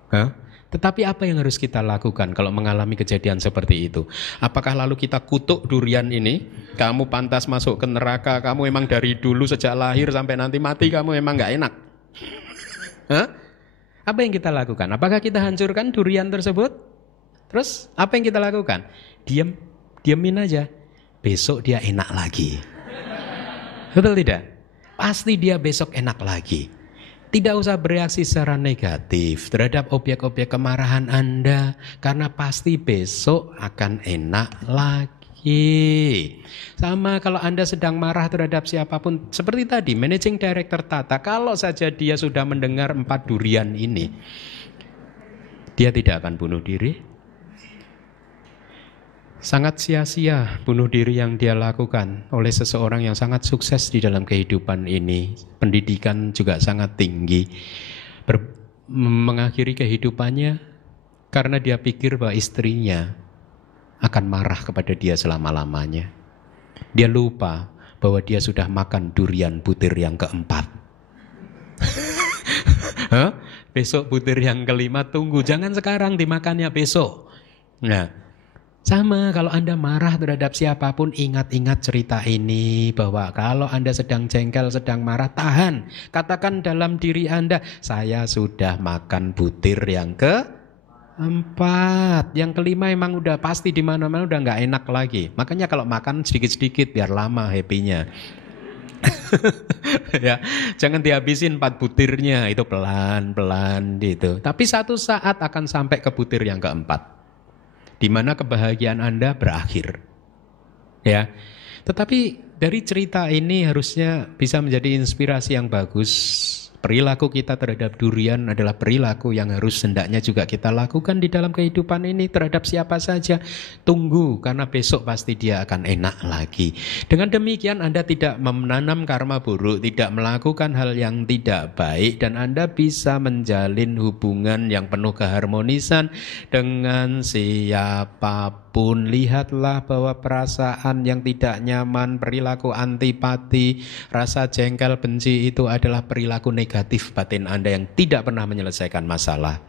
Hah? Tetapi apa yang harus kita lakukan kalau mengalami kejadian seperti itu? Apakah lalu kita kutuk durian ini? Kamu pantas masuk ke neraka, kamu emang dari dulu sejak lahir sampai nanti mati kamu emang gak enak. Hah? Apa yang kita lakukan? Apakah kita hancurkan durian tersebut? Terus apa yang kita lakukan? Diamin aja. Besok dia enak lagi. Betul tidak? Pasti dia besok enak lagi. Tidak usah bereaksi secara negatif terhadap objek-objek kemarahan Anda, karena pasti besok akan enak lagi. Sama kalau Anda sedang marah terhadap siapapun, seperti tadi Managing Director Tata, kalau saja dia sudah mendengar 4 durian ini, dia tidak akan bunuh diri. Sangat sia-sia bunuh diri yang dia lakukan oleh seseorang yang sangat sukses di dalam kehidupan ini. Pendidikan juga sangat tinggi. Mengakhiri kehidupannya karena dia pikir bahwa istrinya akan marah kepada dia selama-lamanya. Dia lupa bahwa dia sudah makan durian butir yang keempat. Besok butir yang kelima tunggu, jangan sekarang dimakannya besok. Nah, sama kalau Anda marah terhadap siapapun, ingat-ingat cerita ini, bahwa kalau Anda sedang jengkel, sedang marah, tahan. Katakan dalam diri Anda, saya sudah makan butir yang keempat. Yang kelima emang udah pasti di mana-mana udah nggak enak lagi. Makanya kalau makan sedikit-sedikit biar lama happy-nya. Ya, jangan dihabisin 4 butirnya, itu pelan-pelan gitu. Tapi satu saat akan sampai ke butir yang keempat, di mana kebahagiaan Anda berakhir. Ya. Tetapi dari cerita ini harusnya bisa menjadi inspirasi yang bagus. Perilaku kita terhadap durian adalah perilaku yang harus hendaknya juga kita lakukan di dalam kehidupan ini terhadap siapa saja. Tunggu, karena besok pasti dia akan enak lagi. Dengan demikian Anda tidak menanam karma buruk, tidak melakukan hal yang tidak baik, dan Anda bisa menjalin hubungan yang penuh keharmonisan dengan siapapun. Lihatlah bahwa perasaan yang tidak nyaman, perilaku antipati, rasa jengkel, benci itu adalah perilaku negatif batin Anda yang tidak pernah menyelesaikan masalah.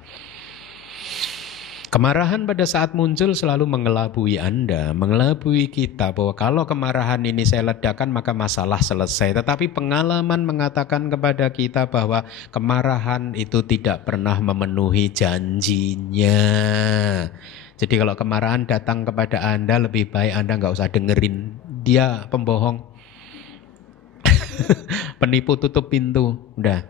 Kemarahan pada saat muncul selalu mengelabui Anda, mengelabui kita, bahwa kalau kemarahan ini saya ledakan maka masalah selesai. Tetapi pengalaman mengatakan kepada kita bahwa kemarahan itu tidak pernah memenuhi janjinya. Jadi kalau kemarahan datang kepada Anda, lebih baik Anda nggak usah dengerin. Dia pembohong, penipu, tutup pintu, udah,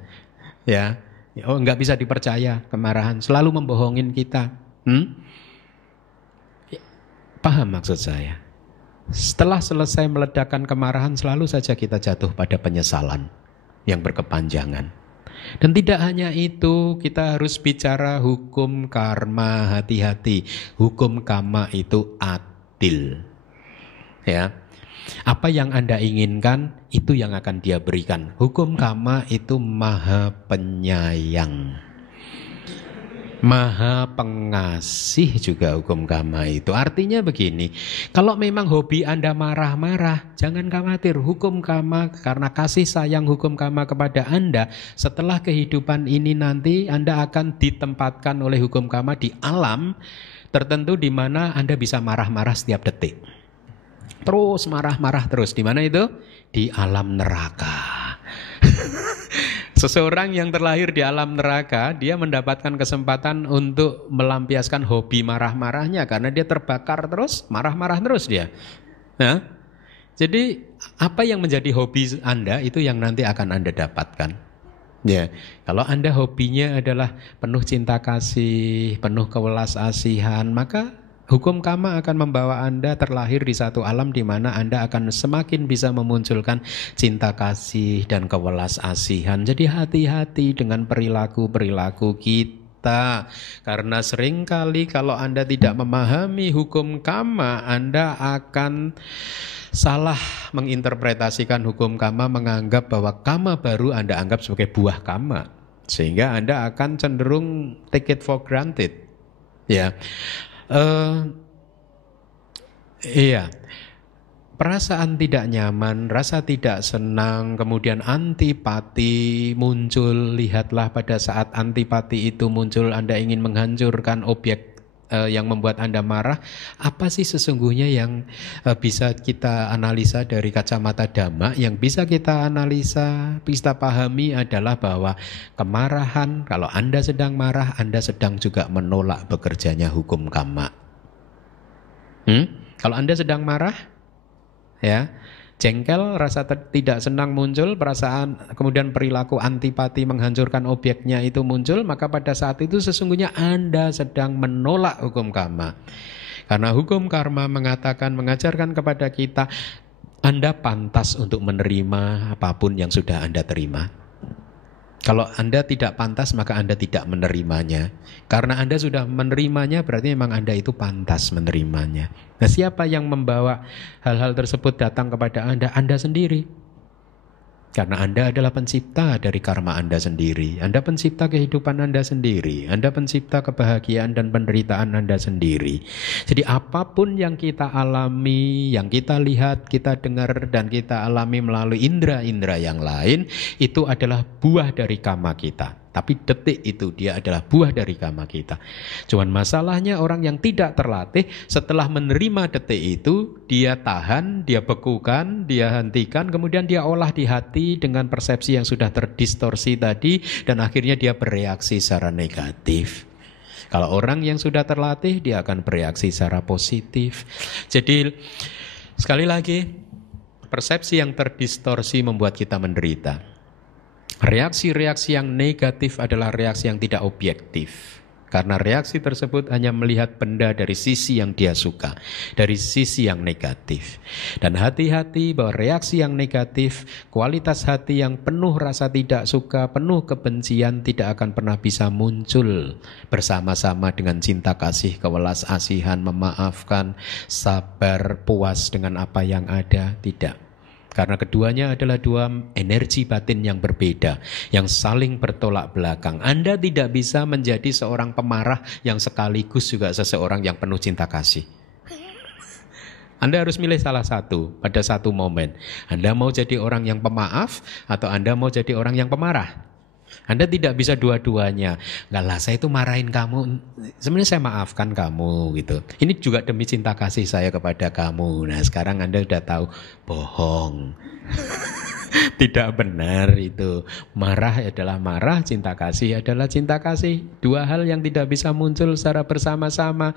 ya. Oh, nggak bisa dipercaya. Kemarahan selalu membohongin kita. Paham maksud saya? Setelah selesai meledakkan kemarahan, selalu saja kita jatuh pada penyesalan yang berkepanjangan. Dan tidak hanya itu, kita harus bicara hukum karma, hati-hati. Hukum karma itu adil. Ya. Apa yang Anda inginkan, itu yang akan Dia berikan. Hukum karma itu maha penyayang, maha pengasih juga hukum karma itu. Artinya begini, kalau memang hobi Anda marah-marah, jangan khawatir. Hukum karma, karena kasih sayang hukum karma kepada Anda, setelah kehidupan ini nanti Anda akan ditempatkan oleh hukum karma di alam tertentu di mana Anda bisa marah-marah setiap detik. Terus marah-marah terus. Di mana itu? Di alam neraka. Seseorang yang terlahir di alam neraka, dia mendapatkan kesempatan untuk melampiaskan hobi marah-marahnya karena dia terbakar terus, marah-marah terus dia. Nah, jadi apa yang menjadi hobi Anda itu yang nanti akan Anda dapatkan. Ya, kalau Anda hobinya adalah penuh cinta kasih, penuh kewelas asihan, maka hukum karma akan membawa Anda terlahir di satu alam di mana Anda akan semakin bisa memunculkan cinta kasih dan kewelas asihan. Jadi hati-hati dengan perilaku-perilaku kita. Karena seringkali kalau Anda tidak memahami hukum karma, Anda akan salah menginterpretasikan hukum karma, menganggap bahwa karma baru Anda anggap sebagai buah karma. Sehingga Anda akan cenderung take it for granted. Ya. Iya, perasaan tidak nyaman, rasa tidak senang, kemudian antipati muncul. Lihatlah pada saat antipati itu muncul, Anda ingin menghancurkan objek yang membuat Anda marah. Apa sih sesungguhnya yang bisa kita analisa dari kacamata Dhamma? Yang bisa kita analisa, bisa pahami adalah bahwa kemarahan, kalau Anda sedang marah, Anda sedang juga menolak bekerjanya hukum karma. Kalau Anda sedang marah, ya, jengkel, rasa tidak senang muncul, perasaan, kemudian perilaku antipati menghancurkan objeknya itu muncul, maka pada saat itu sesungguhnya Anda sedang menolak hukum karma. Karena hukum karma mengajarkan kepada kita, Anda pantas untuk menerima apapun yang sudah Anda terima. Kalau Anda tidak pantas, maka Anda tidak menerimanya. Karena Anda sudah menerimanya, berarti memang Anda itu pantas menerimanya. Nah, siapa yang membawa hal-hal tersebut datang kepada Anda? Anda sendiri. Karena Anda adalah pencipta dari karma Anda sendiri. Anda pencipta kehidupan Anda sendiri. Anda pencipta kebahagiaan dan penderitaan Anda sendiri. Jadi apapun yang kita alami, yang kita lihat, kita dengar, dan kita alami melalui indera-indera yang lain, itu adalah buah dari karma kita. Tapi detik itu dia adalah buah dari karma kita. Cuman masalahnya orang yang tidak terlatih, setelah menerima detik itu, dia tahan, dia bekukan, dia hentikan, kemudian dia olah di hati dengan persepsi yang sudah terdistorsi tadi, dan akhirnya dia bereaksi secara negatif. Kalau orang yang sudah terlatih, dia akan bereaksi secara positif. Jadi sekali lagi, persepsi yang terdistorsi membuat kita menderita. Reaksi-reaksi yang negatif adalah reaksi yang tidak objektif. Karena reaksi tersebut hanya melihat benda dari sisi yang dia suka, dari sisi yang negatif. Dan hati-hati bahwa reaksi yang negatif, kualitas hati yang penuh rasa tidak suka, penuh kebencian tidak akan pernah bisa muncul bersama-sama dengan cinta kasih, kewelas asihan, memaafkan, sabar, puas dengan apa yang ada. Tidak. Karena keduanya adalah dua energi batin yang berbeda, yang saling bertolak belakang. Anda tidak bisa menjadi seorang pemarah yang sekaligus juga seseorang yang penuh cinta kasih. Anda harus milih salah satu pada satu momen. Anda mau jadi orang yang pemaaf atau Anda mau jadi orang yang pemarah? Anda tidak bisa dua-duanya. Enggak lah, saya itu marahin kamu, sebenarnya saya maafkan kamu gitu. Ini juga demi cinta kasih saya kepada kamu. Nah, sekarang Anda sudah tahu bohong. Tidak benar itu. Marah adalah marah, cinta kasih adalah cinta kasih. Dua hal yang tidak bisa muncul secara bersama-sama.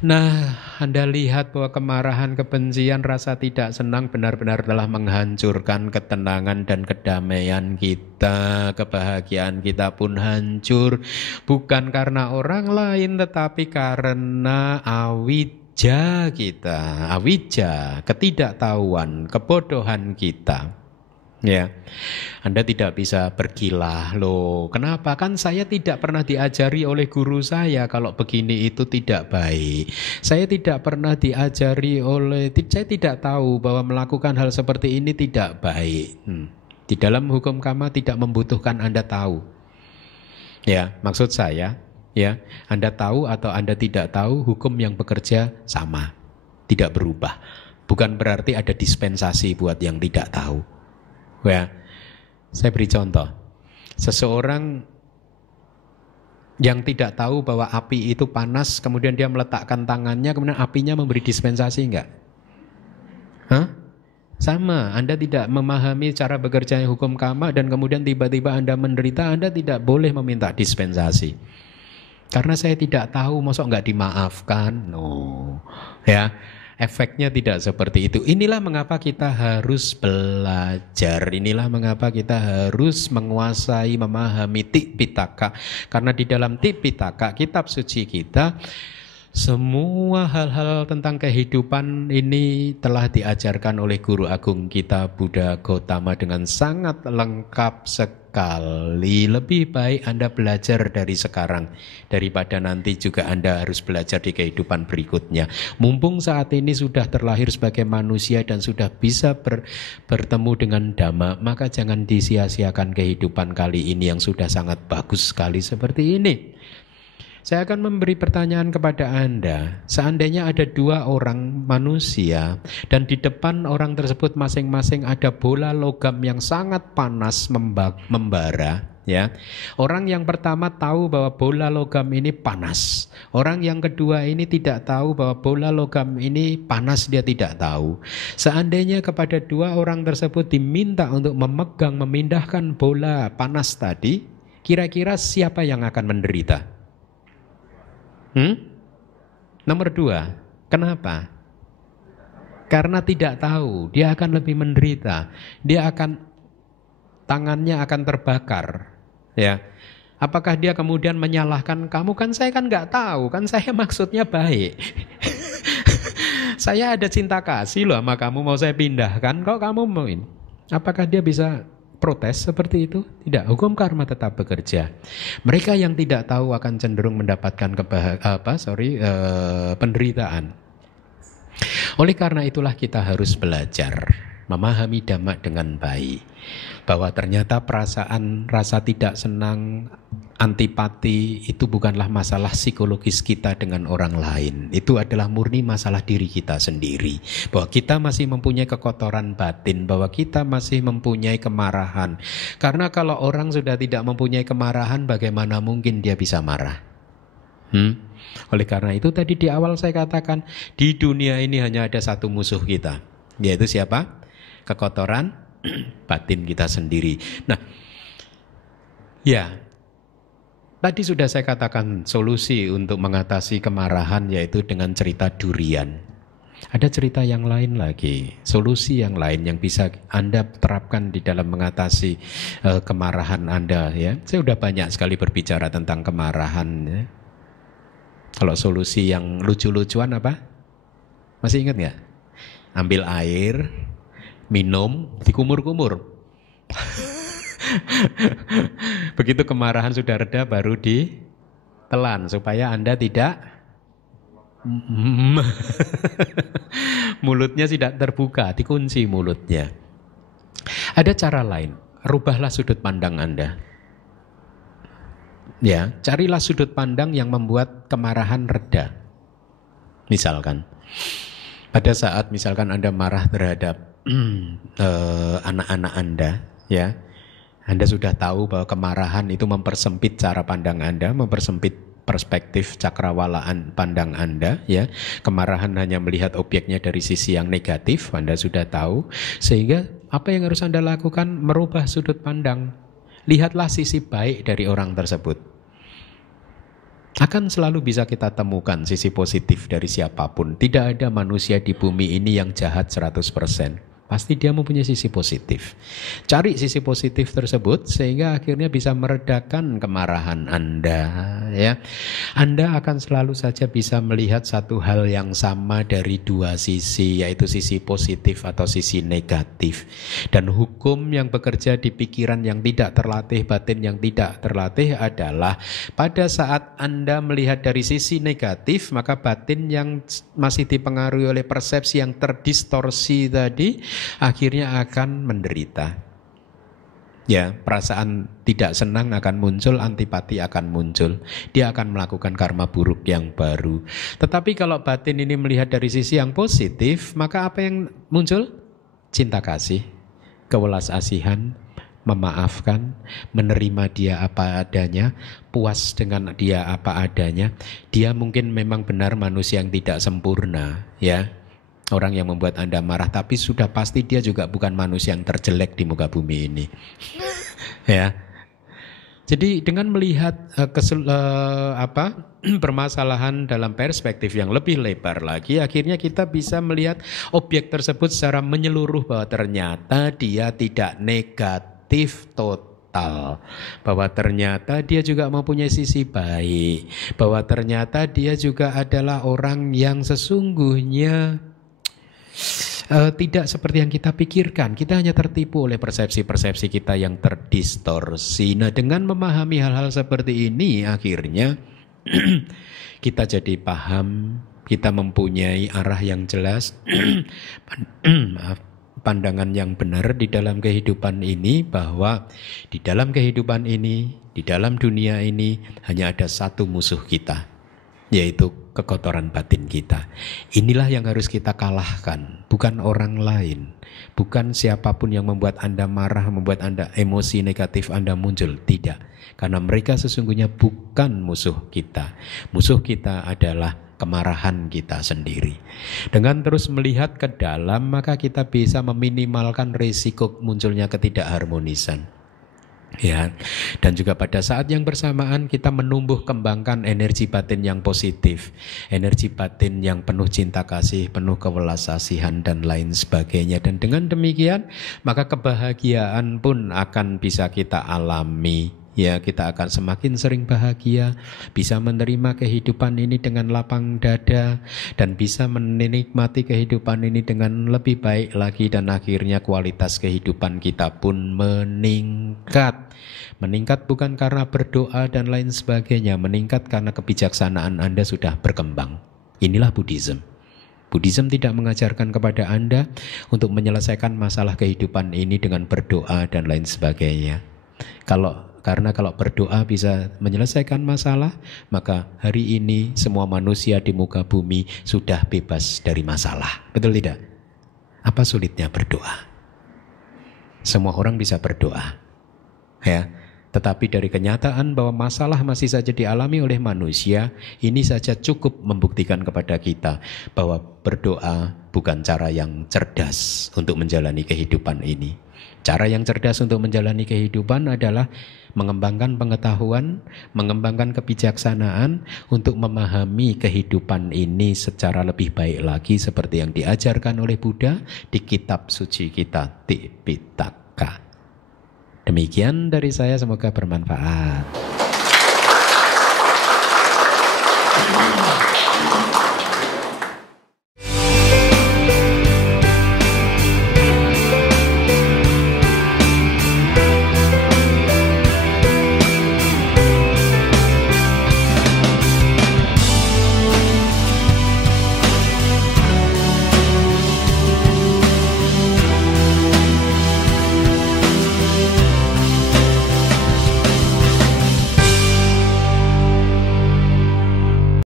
Nah, Anda lihat bahwa kemarahan, kebencian, rasa tidak senang benar-benar telah menghancurkan ketenangan dan kedamaian kita. Kebahagiaan kita pun hancur. Bukan karena orang lain, tetapi karena awija kita. Awija, ketidaktahuan, kebodohan kita. Ya, Anda tidak bisa berkilah, loh kenapa, kan saya tidak pernah diajari oleh guru saya kalau begini itu tidak baik. Saya tidak pernah diajari saya tidak tahu bahwa melakukan hal seperti ini tidak baik. Di dalam hukum karma tidak membutuhkan Anda tahu. Ya, maksud saya, ya, Anda tahu atau Anda tidak tahu, hukum yang bekerja sama, tidak berubah. Bukan berarti ada dispensasi buat yang tidak tahu. Ya, saya beri contoh. Seseorang yang tidak tahu bahwa api itu panas, kemudian dia meletakkan tangannya, kemudian apinya memberi dispensasi enggak? Hah? Sama, Anda tidak memahami cara bekerjanya hukum karma dan kemudian tiba-tiba Anda menderita, Anda tidak boleh meminta dispensasi. Karena saya tidak tahu, masa nggak dimaafkan? No, ya. Efeknya tidak seperti itu. Inilah mengapa kita harus belajar. Inilah mengapa kita harus menguasai, memahami Tipitaka. Karena di dalam Tipitaka, kitab suci kita, semua hal-hal tentang kehidupan ini telah diajarkan oleh Guru Agung kita Buddha Gautama dengan sangat lengkap sekali. Lebih baik Anda belajar dari sekarang daripada nanti juga Anda harus belajar di kehidupan berikutnya. Mumpung saat ini sudah terlahir sebagai manusia dan sudah bisa bertemu dengan Dhamma, maka jangan disia-siakan kehidupan kali ini yang sudah sangat bagus sekali seperti ini. Saya akan memberi pertanyaan kepada Anda. Seandainya ada dua orang manusia dan di depan orang tersebut masing-masing ada bola logam yang sangat panas membara, ya. Orang yang pertama tahu bahwa bola logam ini panas. Orang yang kedua ini tidak tahu bahwa bola logam ini panas, dia tidak tahu. Seandainya kepada dua orang tersebut diminta untuk memegang, memindahkan bola panas tadi, kira-kira siapa yang akan menderita? Nomor 2, kenapa? Karena tidak tahu, dia akan lebih menderita. Tangannya akan terbakar. Ya, apakah dia kemudian menyalahkan kamu? Kan saya kan nggak tahu, kan saya maksudnya baik. Saya ada cinta kasih loh sama kamu, mau saya pindahkan, kok kamu mau ini? Apakah dia bisa protes seperti itu? Tidak, hukum karma tetap bekerja. Mereka yang tidak tahu akan cenderung mendapatkan penderitaan. Oleh karena itulah kita harus belajar memahami Dhamma dengan baik. Bahwa ternyata perasaan rasa tidak senang, antipati itu bukanlah masalah psikologis kita dengan orang lain. Itu adalah murni masalah diri kita sendiri. Bahwa kita masih mempunyai kekotoran batin, bahwa kita masih mempunyai kemarahan. Karena kalau orang sudah tidak mempunyai kemarahan, bagaimana mungkin dia bisa marah? Oleh karena itu tadi di awal saya katakan, di dunia ini hanya ada satu musuh kita, yaitu siapa? Kekotoran batin kita sendiri. Nah, ya, tadi sudah saya katakan solusi untuk mengatasi kemarahan yaitu dengan cerita durian. Ada cerita yang lain lagi, solusi yang lain yang bisa Anda terapkan di dalam mengatasi kemarahan Anda. Ya, saya sudah banyak sekali berbicara tentang kemarahan. Ya. Kalau solusi yang lucu-lucuan apa? Masih ingat nggak? Ambil air, minum, dikumur-kumur. Begitu kemarahan sudah reda baru ditelan supaya Anda tidak mulutnya tidak terbuka, dikunci mulutnya. Ada cara lain, rubahlah sudut pandang Anda. Ya, carilah sudut pandang yang membuat kemarahan reda. Misalkan, pada saat misalkan Anda marah terhadap anak-anak Anda, ya, Anda sudah tahu bahwa kemarahan itu mempersempit cara pandang Anda, mempersempit perspektif cakrawalaan pandang Anda, ya. Kemarahan hanya melihat objeknya dari sisi yang negatif, Anda sudah tahu. Sehingga apa yang harus Anda lakukan? Merubah sudut pandang. Lihatlah sisi baik dari orang tersebut. Akan selalu bisa kita temukan sisi positif dari siapapun. Tidak ada manusia di bumi ini yang jahat 100%. Pasti dia mempunyai sisi positif. Cari sisi positif tersebut sehingga akhirnya bisa meredakan kemarahan Anda, ya. Anda akan selalu saja bisa melihat satu hal yang sama dari dua sisi, yaitu sisi positif atau sisi negatif. Dan hukum yang bekerja di pikiran yang tidak terlatih, batin yang tidak terlatih adalah pada saat Anda melihat dari sisi negatif, maka batin yang masih dipengaruhi oleh persepsi yang terdistorsi tadi akhirnya akan menderita. Ya, perasaan tidak senang akan muncul, antipati akan muncul. Dia akan melakukan karma buruk yang baru. Tetapi kalau batin ini melihat dari sisi yang positif, maka apa yang muncul? Cinta kasih, kewelas asihan, memaafkan, menerima dia apa adanya, puas dengan dia apa adanya. Dia mungkin memang benar manusia yang tidak sempurna, ya. orang yang membuat Anda marah, tapi sudah pasti dia juga bukan manusia yang terjelek di muka bumi ini. Ya. Jadi dengan melihat permasalahan dalam perspektif yang lebih lebar lagi, akhirnya kita bisa melihat objek tersebut secara menyeluruh, bahwa ternyata dia tidak negatif total, bahwa ternyata dia juga mempunyai sisi baik, bahwa ternyata dia juga adalah orang yang sesungguhnya tidak seperti yang kita pikirkan. Kita hanya tertipu oleh persepsi-persepsi kita yang terdistorsi. Nah, dengan memahami hal-hal seperti ini, akhirnya kita jadi paham, kita mempunyai arah yang jelas, pandangan yang benar di dalam kehidupan ini, bahwa di dalam kehidupan ini, di dalam dunia ini hanya ada satu musuh kita, yaitu kekotoran batin kita. Inilah yang harus kita kalahkan, bukan orang lain, bukan siapapun yang membuat Anda marah, membuat Anda emosi negatif Anda muncul. Tidak, karena mereka sesungguhnya bukan musuh kita. Musuh kita adalah kemarahan kita sendiri. Dengan terus melihat ke dalam, maka kita bisa meminimalkan risiko munculnya ketidakharmonisan. Ya, dan juga pada saat yang bersamaan kita menumbuh kembangkan energi batin yang positif, energi batin yang penuh cinta kasih, penuh kewelas kasihan dan lain sebagainya. Dan dengan demikian maka kebahagiaan pun akan bisa kita alami. Ya, kita akan semakin sering bahagia, bisa menerima kehidupan ini dengan lapang dada, dan bisa menikmati kehidupan ini dengan lebih baik lagi, dan akhirnya kualitas kehidupan kita pun meningkat. Meningkat bukan karena berdoa dan lain sebagainya, meningkat karena kebijaksanaan Anda sudah berkembang. Inilah Buddhism. Buddhism tidak mengajarkan kepada Anda untuk menyelesaikan masalah kehidupan ini dengan berdoa dan lain sebagainya. Karena kalau berdoa bisa menyelesaikan masalah, maka hari ini semua manusia di muka bumi sudah bebas dari masalah. Betul tidak? Apa sulitnya berdoa? Semua orang bisa berdoa. Ya, tetapi dari kenyataan bahwa masalah masih saja dialami oleh manusia, ini saja cukup membuktikan kepada kita bahwa berdoa bukan cara yang cerdas untuk menjalani kehidupan ini. Cara yang cerdas untuk menjalani kehidupan adalah mengembangkan pengetahuan, mengembangkan kebijaksanaan untuk memahami kehidupan ini secara lebih baik lagi, seperti yang diajarkan oleh Buddha di kitab suci kita Tipitaka. Demikian dari saya, semoga bermanfaat.